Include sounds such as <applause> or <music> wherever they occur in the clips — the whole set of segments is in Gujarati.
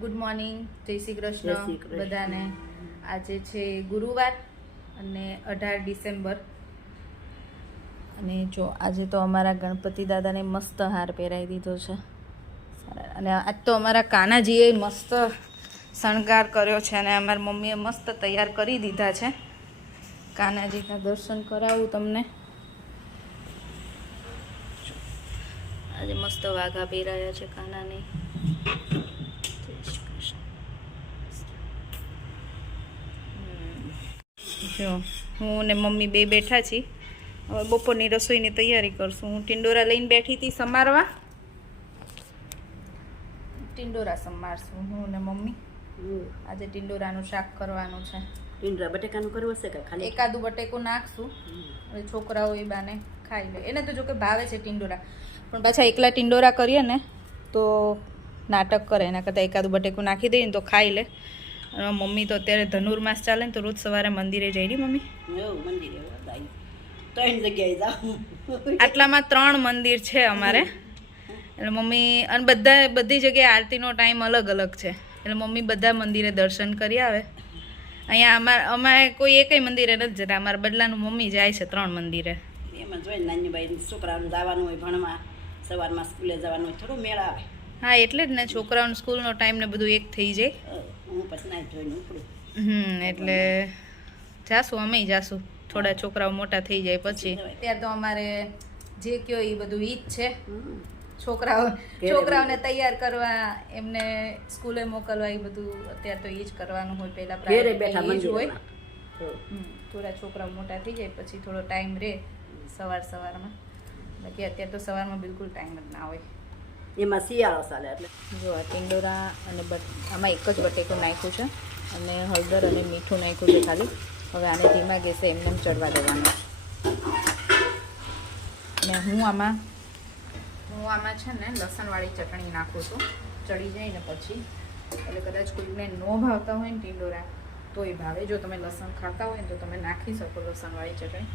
ગુડ મોર્નિંગ જય શ્રી કૃષ્ણ. બધાને. આજે છે ગુરુવાર અને અઢાર ડિસેમ્બર. અને જો આજે તો અમારા ગણપતિ દાદાને મસ્ત હાર પહેરાવી દીધો છે. અને આજ તો અમારા કાનાજીએ મસ્ત શણગાર કર્યો છે અને અમારી મમ્મીએ મસ્ત તૈયાર કરી દીધા છે. કાનાજીના દર્શન કરાવું તમને. આજે મસ્ત વાઘા પહેરાયા છે કાનાને જય શ્રી કૃષ્ણ. હમ. જો હું ને મમ્મી બે બેઠા છીએ હવે બપોરની રસોઈની તૈયારી કરશું. હું ટિંડોરા લઈને બેઠી હતી સમારવા. ટિંડોરા સમારશું હું ને મમ્મી. આજે ટિંડોરાનું શાક કરવાનું છે. ટિંડોરા બટેકાનું કરવું હશે કે ખાલી? એકાદું બટેકું નાખશું. હવે છોકરાઓ એ બાને ખાઈ લે. એને તો જો કે ભાવે છે ટિંડોરા. પણ પાછા એકલા ટિંડોરા કરીએ ને તો નાટક કરે. એના કરતાં એકાદું બટેકું નાખી દઈએ ને તો ખાઈ લે. અને મમ્મી તો અત્યારે ધનુર્માસ ચાલે ને તો રોજ સવારે મંદિરે જઈ રહી મમ્મી મંદિરે ત્રણ જગ્યાએ જાઉં. આટલામાં ત્રણ મંદિર છે અમારે. એટલે મમ્મી અને બધા બધી જગ્યાએ આરતીનો ટાઈમ અલગ અલગ છે. એટલે મમ્મી બધા મંદિરે દર્શન કરી આવે. અહીંયા અમારે અમારે કોઈ એકય મંદિરે નથી જતા. અમારા બદલાનું મમ્મી જાય છે ત્રણ મંદિરે. એમાં જોઈએ નાની ભાઈ છોકરાઓને જવાનું હોય ભણવા. સવારમાં સ્કૂલે જવાનું હોય થોડું મેળ આવે. હા એટલે જ ને છોકરાઓનું સ્કૂલનો ટાઈમ ને બધું એક થઈ જાય. હમ એટલે જાશું અમે જાશું. થોડા છોકરાઓ મોટા થઈ જાય પછી. અત્યારે તો અમારે જે કયો એ બધું ઈ જ છે છોકરાઓ છોકરાઓને તૈયાર કરવા એમને સ્કૂલે મોકલવા એ બધું અત્યારે તો એ જ કરવાનું હોય. પહેલા જ હોય. હમ, થોડા છોકરાઓ મોટા થઈ જાય પછી થોડો ટાઈમ રહે સવાર સવારમાં. બાકી અત્યારે તો સવારમાં બિલકુલ ટાઈમ જ ના હોય. એમાં શિયાળો ચાલે એટલે. જો આ ટિંડોરા અને બટ, આમાં એક જ બટેકું નાખ્યું છે અને હળદર અને મીઠું નાખ્યું છે ખાલી. હવે આને ધીમા ગેસે એમને એમ ચડવા દેવાનું ને હું આમાં હું આમાં છે ને લસણવાળી ચટણી નાખું છું. ચડી જાય ને પછી. એટલે કદાચ કોઈને ન ભાવતા હોય ને ટિંડોરા તો એ ભાવે. જો તમે લસણ ખાતા હોય ને તો તમે નાખી શકો લસણવાળી ચટણી.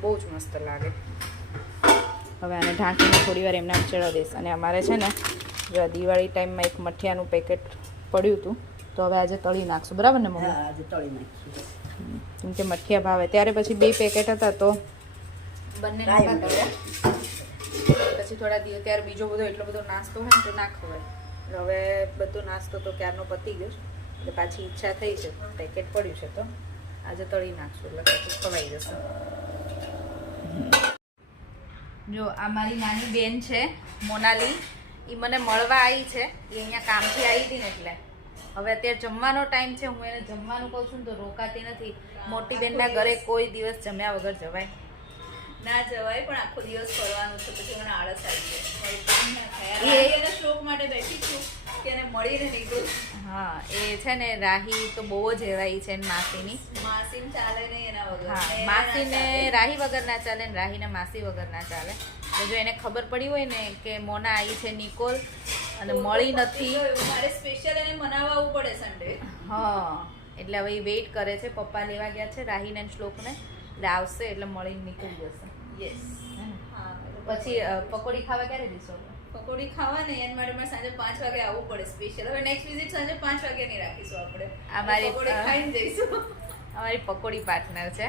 બહુ જ મસ્ત લાગે. હવે આને ઢાંકીને થોડીવાર એમના ચડવા દઈશ. અને અમારે છે ને જો આ દિવાળી ટાઈમમાં એક મઠિયાનું પેકેટ પડ્યું હતું તો હવે આજે તળી નાખશું. બરાબર ને મમ્મી? આજે તળી નાખશું. કેમ કે મઠિયા ભાવે. ત્યારે પછી બે પેકેટ હતા તો બંને પછી થોડા દિવસ ત્યારે બીજો બધો એટલો બધો નાસ્તો હોય ને તો ના ખવાય હવે બધો નાસ્તો તો ક્યારનો પતી ગયો એટલે પાછી ઈચ્છા થઈ છે. પેકેટ પડ્યું છે તો આજે તળી નાખશું. એટલે પછી ખવાઈ જશે. જો આ મારી નાની બેન છે મોનાલી. એ મને મળવા આવી છે. એ અહીંયા કામથી આવી હતી ને એટલે. હવે અત્યારે જમવાનો ટાઈમ છે હું એને જમવાનું કહું છું ને તો રોકાતી નથી. મોટી બેનના ઘરે કોઈ દિવસ જમ્યા વગર જવાય. ના જવાય પણ આખો દિવસ ફરવાનું છે પછી મને આળસ આવી જાય. એના શ્લોક માટે બેઠી છું કે એને મળીને નીકળું હા એ છે ને રાહી તો બહુ જ હેરાઈ છે ને માસીની. માસીમ ચાલે નહીં એના વગર. હા માસીને રાહી વગર ના ચાલે ને રાહીને માસી વગર ના ચાલે. જો એને ખબર પડી હોય ને કે મોના આવી છે નિકોલ અને મળી નથી. મારે સ્પેશિયલ એને મનાવવું પડે સન્ડે હા એટલે હવે એ વેઇટ કરે છે પપ્પા લેવા ગયા છે રાહીને શ્લોકને. એટલે આવશે એટલે મળીને નીકળી જશે. યસ પછી પકોડી ખાવા ક્યારે જઈશું પકોડી ખાવા ને એના માટે સાંજે પાંચ વાગે આવવું પડે સ્પેશિયલ હવે નેક્સ્ટ વિઝિટ સાંજે પાંચ વાગે ની રાખીશું આપણે. અમારી મારી- પકોડી ખાઈને જઈશું. અમારી પકોડી પાર્ટનર છે.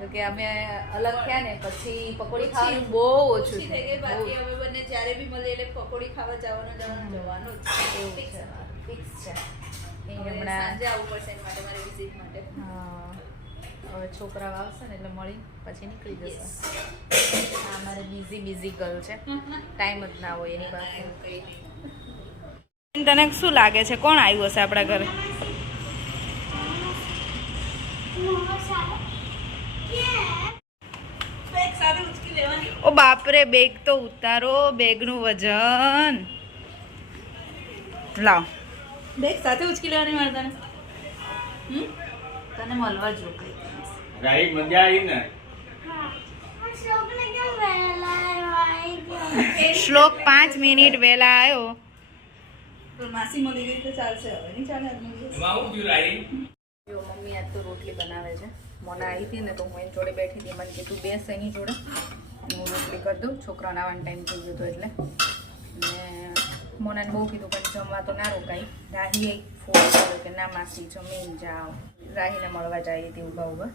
તો કે અમે અલગ થયા ને પછી પકોડી ખાવાનું બહુ ઓછું થઈ ગઈ. બાકી અમે બંને જ્યારે બી મળીએ એટલે પકોડી ખાવા જવાનું જવાનું જવાનું જ Fix છે. ફિક્સ છે. એ હમણાં સાંજે આવવું પડશે એના માટે મારી વિઝિટ માટે. હા. હવે છોકરાઓ આવશે ને એટલે મળી પછી નીકળી જશે. આ અમારે બિઝી બિઝી ગર્લ છે. ટાઈમ જ ના હોય એની પાસે. તને શું લાગે છે? કોણ આવ્યું હશે આપણા ઘરે? બેગ સાથે ઉચકી લેવાની ઓ બાપરે બેગ તો ઉતારો બેગનું વજન. લાવ. બેગ સાથે ઉચકી લેવાની મારે તને. હમ? તને મળવા જો કઈ રાઈ મજા આવી ને? શ્લોક પાંચ મિનિટ વહેલા આવ્યો. તો માસી મળી ગઈ તો ચાલશે હવે નહીં ચાલે? જો મમ્મી આજ તો રોટલી બનાવે છે. મોના આવી હતી ને તો હું એની જોડે બેઠી હતી. મને કીધું બેસ એની જોડે. હું રોટલી કરી દઉં. છોકરાના વન ટાઈમ થઈ ગયો હતો એટલે. ને મોનાને બહુ કીધું પણ જમવા તો ના રોકાય. રાહીએ ફોન કર્યો કે ના માસી જમીન જાઓ. રાહીને મળવા જાય તે ઊભા ઊભા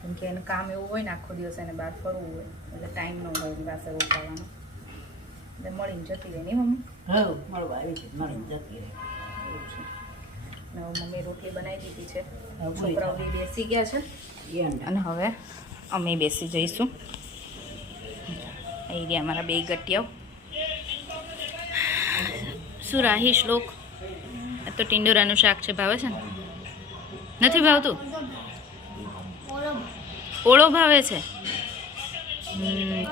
કેમ કે એને કામ એવું હોય ને આખો દિવસ એને બહાર ફરવું હોય એટલે ટાઈમ ન હોય એની પાસે રોકાવાનો. એટલે મળીને જતી રહે નહીં મમ્મી? હા મળવા આવી છે મળીને જતી રહે. મમ્મી રોટલી બનાવી દીધી છે. છોકરાઓ બી બેસી ગયા છે. અને હવે અમે બેસી જઈશું. અહીં ગયા અમારા બે ગટિયાઓ. શું રાહી શ્લોક? આ તો ટિંડોરાનું શાક છે, ભાવે છે ને? નથી ભાવતું? ઓળો ભાવે છે?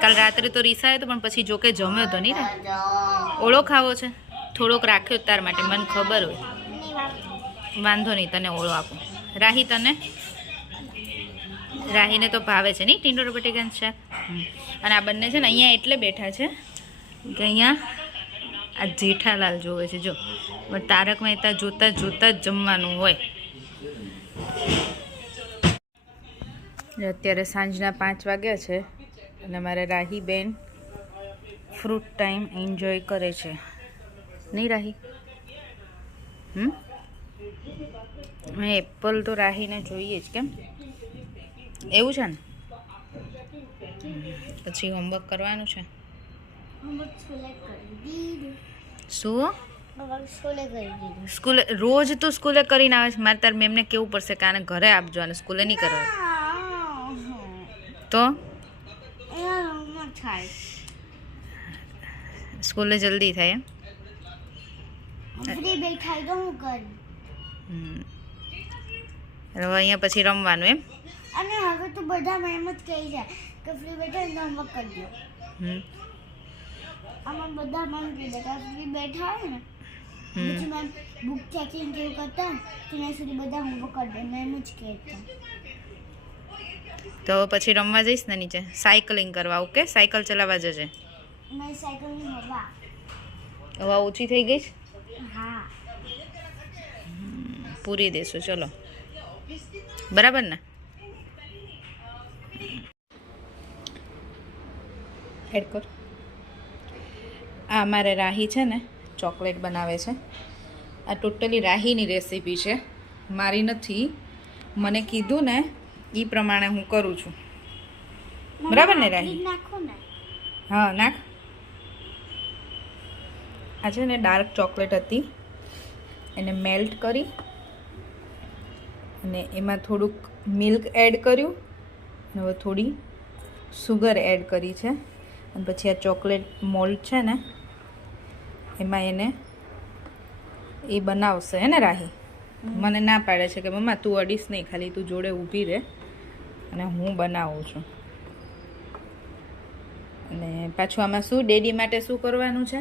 કાલ રાત્રે તો રીસાયો તો પણ પછી જોકે જમ્યો તો નહીં ને ઓળો ખાવો છે? થોડોક રાખ્યો તાર માટે, મને ખબર હોય. વાંધો નહીં, તને ઓળો આપું. રાહી તને? રાહીને તો ભાવે છે નહીં ટીંડોરો બટેકાનું શાક. અને આ બંને છે ને, અહીંયા એટલે બેઠા છે, કે અહીંયા આ જેઠાલાલ જોવે છે. જો તારક મહેતા જોતા જોતા જ જમવાનું હોય. અત્યારે સાંજના પાંચ વાગ્યા છે અને મારે રાહી બેન ફ્રૂટ ટાઈમ એન્જોય કરે છે. નહીં રાહી? હમ? એપલ તો રાહીને જોઈએ જ કેમ? એવું છે ને? પછી હોમવર્ક કરવાનું છે. શું સ્કૂલે રોજ તો સ્કૂલે કરીને આવે છે મારે તાર મેમને કેવું પડશે કે આને ઘરે આપજો અને સ્કૂલે નહીં કરવા તો સ્કૂલે જલ્દી થાય એમ હમ. હવે અહીંયા પછી રમવાનું એમ અને હવે તો બધા એમ જ કહી જાય કે ફ્રી બેઠા ને હોમવર્ક કરજો હમ. આમાં બધા મંત્રી બેઠા સુધી બેઠા હોય ને. પછી મેમ બુક ચેકિંગ જેવું કરતા ત્યાં સુધી બધા હોમવર્ક કરી દે મેમ જ કહેતા. તો પછી રમવા જઈશ ને નીચે? સાયકલિંગ કરવા ઓકે? સાયકલ ચલાવવા જજે. મેં સાયકલિંગ હવા હવા ઓછી થઈ ગઈ છે? હા. પૂરી દેશું ચલો. બરાબર ને? એડ કર આ અમારે રાહી છે ને ચોકલેટ બનાવે છે. આ ટોટલી રાહીની રેસીપી છે. મારી નથી. મને કીધું ને એ પ્રમાણે હું કરું છું. બરાબર ને રાહી? હા નાખ. આ છે ને ડાર્ક ચોકલેટ હતી. એને મેલ્ટ કરી અને એમાં થોડુંક મિલ્ક એડ કર્યું. અને હવે થોડી સુગર એડ કરી છે. અને પછી આ ચોકલેટ મોલ્ડ છે ને એમાં એને એ બનાવશે હે ને રાહી? મને ના પાડે છે કે મમ્મા તું અડીશ નહીં ખાલી તું જોડે ઊભી રહે અને હું બનાવું છું. અને પાછું આમાં શું ડેડી માટે શું કરવાનું છે?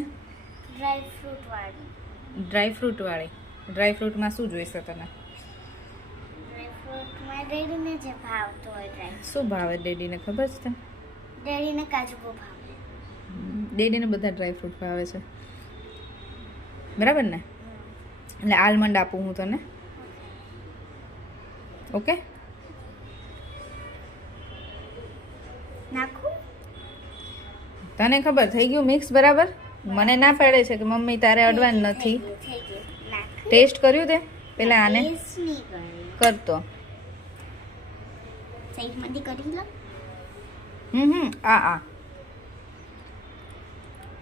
ડ્રાય ફ્રૂટ વાળી. ડ્રાય ફ્રૂટવાળી ડ્રાય ફ્રૂટમાં શું જોઈશે તને શું ભાવે ડેડીને ખબર છે ડેડીને કાજુ ભાવે. ડેડીને બધા ડ્રાય ફ્રૂટ ભાવે છે. બરાબર ને? એટલે આલમંડ આપું હું તને. ઓકે? નાખું? તને ખબર થઈ ગયું મિક્સ બરાબર? મને ના પાડે છે કે મમ્મી તારે અડવાન નથી. ટેસ્ટ કર્યું તે? પેલા આને? કરતો. હમ હમ. આ આ.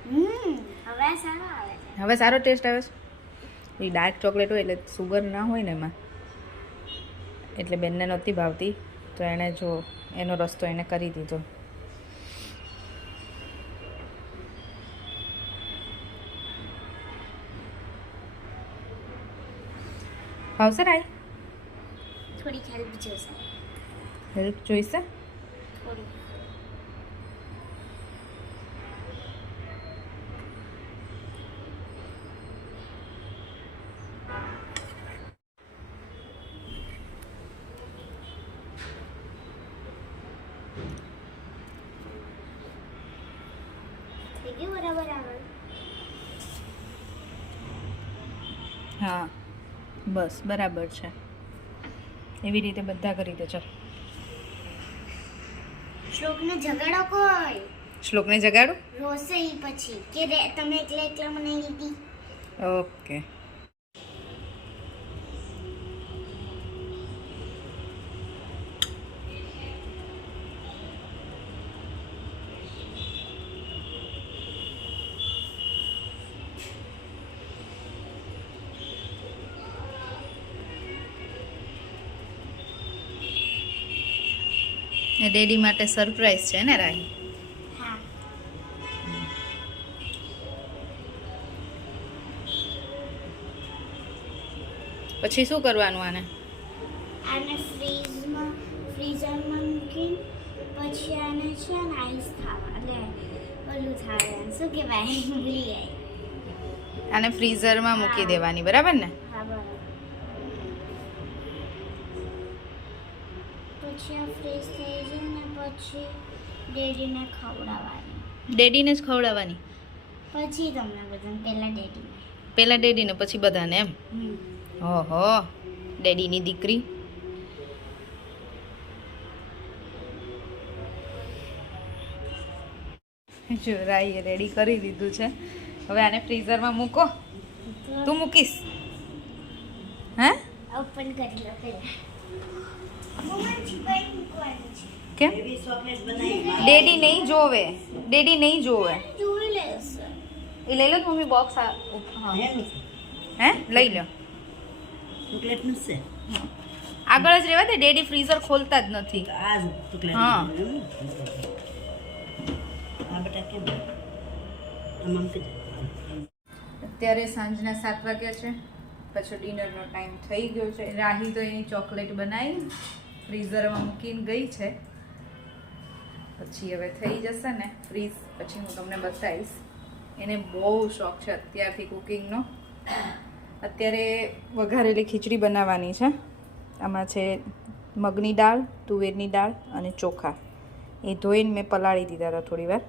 હમ હવે સારો આવે. હવે સારો ટેસ્ટ આવે છે. એ ડાર્ક ચોકલેટ હોય એટલે સુગર ના હોય ને એમાં એટલે બેનને નહોતી ભાવતી. તો એણે જો એનો રસ્તો એણે કરી દીધો. ભાવશે રાય? થોડી હેલ્પ જોઈશે. હેલ્પ જોઈશે થોડી થઈ ગયું બરાબર આવે હા. બસ બરાબર છે. એવી રીતે બધા કરી દે ચાલ. શ્લોકને જગાડો કોઈ. શ્લોકને જગાડો? રોસે પછી. કે તમે એકલા એકલા મને લીધી ઓકે. ડેડી માટે સરપ્રાઈઝ છે ને રાહી? હા. પછી શું કરવાનું આને? આને ફ્રીઝમાં ફ્રીઝરમાં મૂકીને પછી આને છે ને આઈસ ખાવા એટલે ઓલું થાય શું કહેવાય? <laughs> ભૂલી આને ફ્રીઝરમાં મૂકી દેવાની બરાબર ને? પછી આ ફ્રીઝ થઈ જાય ને પછી ડેડીને ખવડાવવાની. ડેડીને જ ખવડાવવાની? પછી તમને બધાને પહેલાં ડેડીને. પેલા ડેડીને પછી બધાને એમ? ઓહો ડેડીની દીકરી. જો રાઈએ રેડી કરી દીધું છે. હવે આને ફ્રીઝરમાં મૂકો. તું મૂકીશ. હે? ઓપન કરી લો પહેલાં મમ્મા છીપાઈ મૂકવાની છે કેમ? ડેડી નહીં જોવે. ડેડી નહીં જોવે. એ લઈ લો મમ્મી બોક્સ હા. હે? લઈ લો. આગળ જ રહેવા દે ડેડી ફ્રીઝર ખોલતા જ નથી. હા. અત્યારે સાંજના સાત વાગ્યા છે. પછી ડિનરનો ટાઈમ થઈ ગયો છે. રાહી તો એની ચોકલેટ બનાવી. ફ્રીઝરમાં મૂકીને ગઈ છે. પછી હવે થઈ જશે ને ફ્રીઝ, પછી હું તમને બતાવીશ. એને બહુ શોખ છે અત્યારથી કુકિંગનો. અત્યારે વઘારેલી ખીચડી બનાવવાની છે. આમાં છે મગની દાળ, તુવેરની દાળ અને ચોખા. એ ધોઈને મેં પલાળી દીધા હતા થોડી વાર.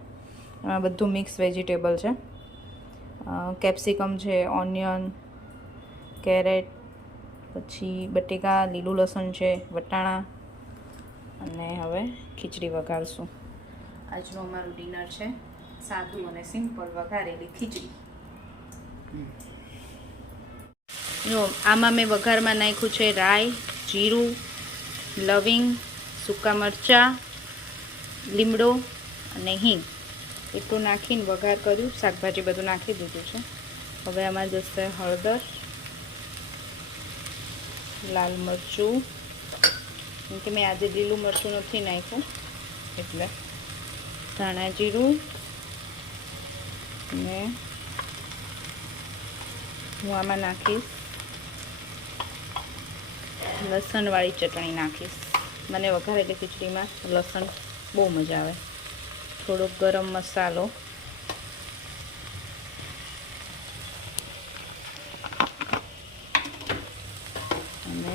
આમાં બધું મિક્સ વેજીટેબલ છે. કેપ્સિકમ છે, ઓનિયન, કેરેટ પછી બટેકા, લીલું લસણ છે, વટાણા અને હવે ખીચડી વઘારશું. આજનું અમારું ડિનર છે સાદું અને સિમ્પલ વઘારેલી ખીચડી. જો, આમાં મેં વઘારમાં નાખ્યું છે રાઈ, જીરું, લવિંગ, સૂકા મરચાં, લીમડો અને હિંગ. એટલું નાખીને વઘાર કર્યું. શાકભાજી બધું નાખી દીધું છે. હવે આમાં જશે હળદર. લાલ મરચું. કેમ કે મેં આજે લીલું મરચું નથી નાખ્યું, એટલે ધાણા જીરું ને હું આમાં નાખીશ. લસણવાળી ચટણી નાખીશ. મને વઘારેલી ખીચડીમાં લસણ બહુ મજા આવે. થોડોક ગરમ મસાલો અને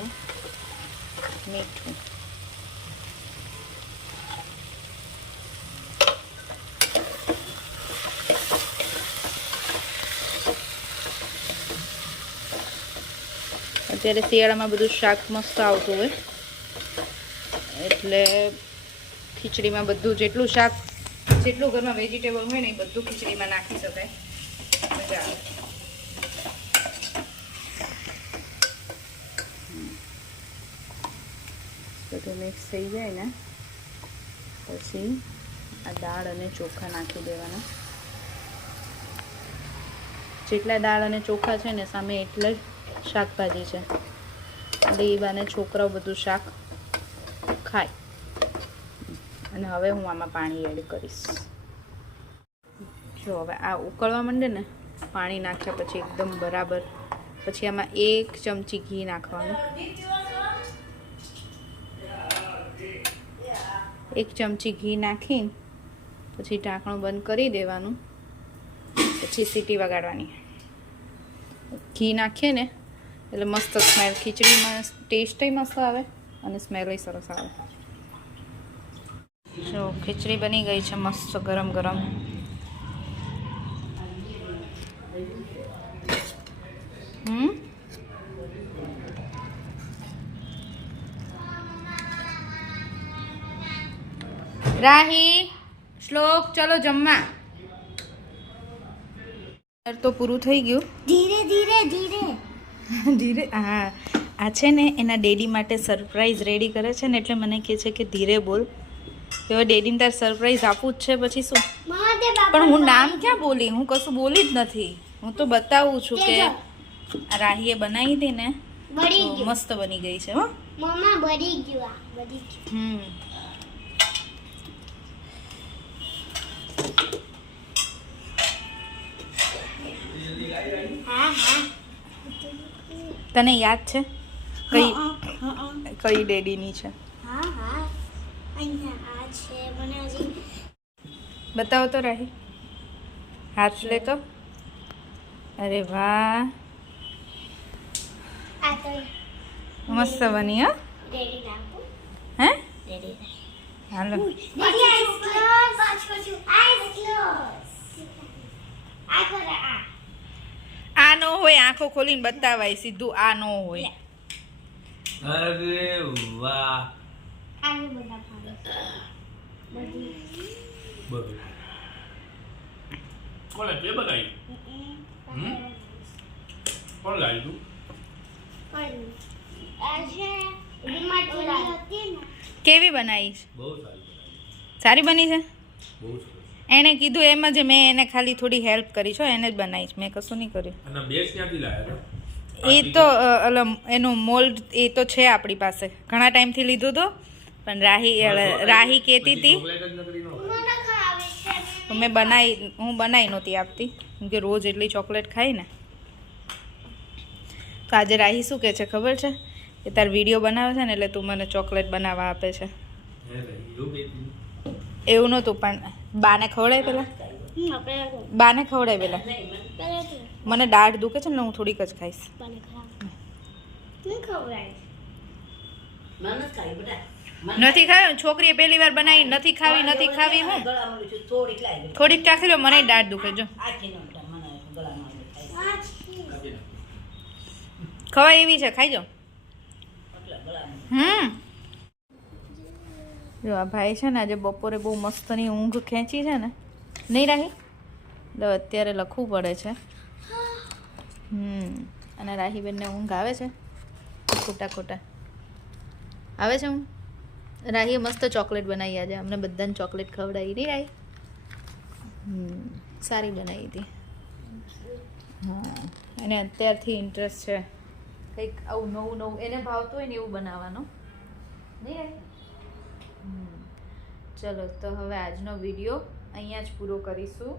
મીઠું અત્યારે શિયાળામાં બધું શાક મસ્ત આવતું હોય. એટલે ખીચડીમાં બધું જેટલું શાક, જેટલું ઘરમાં વેજીટેબલ હોય ને એ બધું ખીચડીમાં નાખી શકાય. મજા આવે. બધું મિક્સ થઈ જાય ને, પછી આ દાળ અને ચોખા નાખી દેવાના. જેટલા દાળ અને ચોખા છે ને સામે એટલે જ શાકભાજી છે. એટલે છોકરાઓ બધું શાક ખાય. અને હવે હું આમાં પાણી એડ કરીશ. જો હવે આ ઉકળવા માંડે ને, પાણી નાખ્યા પછી એકદમ બરાબર. પછી આમાં એક ચમચી ઘી નાખવાનું. એક ચમચી ઘી નાખી, પછી ઢાંકણું બંધ કરી દેવાનું. પછી સીટી વગાડવાની. ઘી નાખીએ ને એટલે મસ્ત સ્મેલ ખીચડીમાં ટેસ્ટય મસ્ત આવે અને સ્મેલય સરસ આવે. જો, ખીચડી બની ગઈ છે મસ્ત ગરમ ગરમ. હમ? રાહી, શ્લોક, ચલો જમવા. તો પૂરું થઈ ગયું. ધીરે ધીરે ધીરે. ધીરે હા આ છે ને એના ડેડી માટે સરપ્રાઈઝ રેડી કરે છે ને એટલે મને કહે છે કે ધીરે બોલ. હવે ડેડીને તાર સરપ્રાઈઝ આપવું જ છે પછી શું? પણ હું નામ ક્યાં બોલી? હું કશું બોલી જ નથી. હું તો બતાવું છું કે રાહીએ બનાવી હતી ને મસ્ત બની ગઈ છે હો. હમ. હા હા. તને યાદ છે? કઈ. કઈ ડેડીની છે? હા હા. છે. બતાવો તો રાહી. હાથ લે તો અરે વાહ. મસ્ત બની હો. હે? Hello. Eyes close eyes close આ. કરે આ ન હોય આંખો ખોલીને બતાવાય સીધું આ નો હોય. અરે વાહ બધું તે બનાવી. કોણ લાવી તું કેવી બનાવી બહુ સારી બનાવી સારી બની છે? બહુ સરસ એણે કીધું એમ જ મેં એને ખાલી થોડી હેલ્પ કરી છે એને જ બનાવી છે. મેં કશું નહીં કર્યું. એ તો અલ એનું મોલ્ડ એ તો છે આપણી પાસે. ઘણા ટાઈમથી લીધું તો પણ રાહી રાહી કહેતી હતી મેં બનાવી હું બનાવી નહોતી આપતી. કેમ કે રોજ એટલી ચોકલેટ ખાઈ ને. તો આજે રાહી શું કહે છે ખબર છે? કે તાર વીડિયો બનાવે છે ને એટલે તું મને ચોકલેટ બનાવવા આપે છે. એવું નહોતું પણ બાને ખવડાય પેલા? બાને ખવડાય પેલા? મને દાઢ દુખે છે ને હું થોડીક જ ખાઈશ. નથી ખાવી છોકરીએ પહેલી વાર બનાવી નથી ખાવી નથી ખાવી હું? થોડીક ચાખી લો મને દાઢ દુખે જો. ખવાય એવી છે ખાઈ જાઓ. હમ. જો આ ભાઈ છે ને આજે બપોરે બહુ મસ્તની ઊંઘ ખેંચી છે ને. નહીં રાહી? એટલે અત્યારે લખવું પડે છે. હમ, અને રાહીબેનને ઊંઘ આવે છે? ખોટા ખોટા. આવે છે ઊંઘ? રાહીએ મસ્ત ચોકલેટ બનાવી આજે. અમને બધાને ચોકલેટ ખવડાવી. રાહી? હમ, સારી બનાવી હતી. હા એને અત્યારથી ઇન્ટરેસ્ટ છે. કંઈક આવું નવું નવું. એને ભાવતું હોય ને એવું બનાવવાનું. નહીં રાહી. ચલો તો હવે આજનો વીડિયો અહીંયા જ પૂરો કરીશું.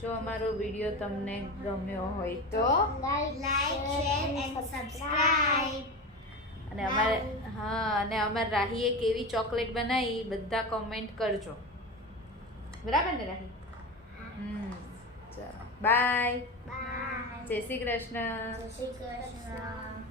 જો અમારો વીડિયો તમને ગમ્યો હોય તો લાઈક શેર એન્ડ સબસ્ક્રાઇબ અને અમારે હા અને અમારે રાહીએ કેવી ચોકલેટ બનાવી બધા કોમેન્ટ કરજો. બરાબર ને રાહી? હમ ચલો બાય. જય શ્રી કૃષ્ણ. જય શ્રી કૃષ્ણ.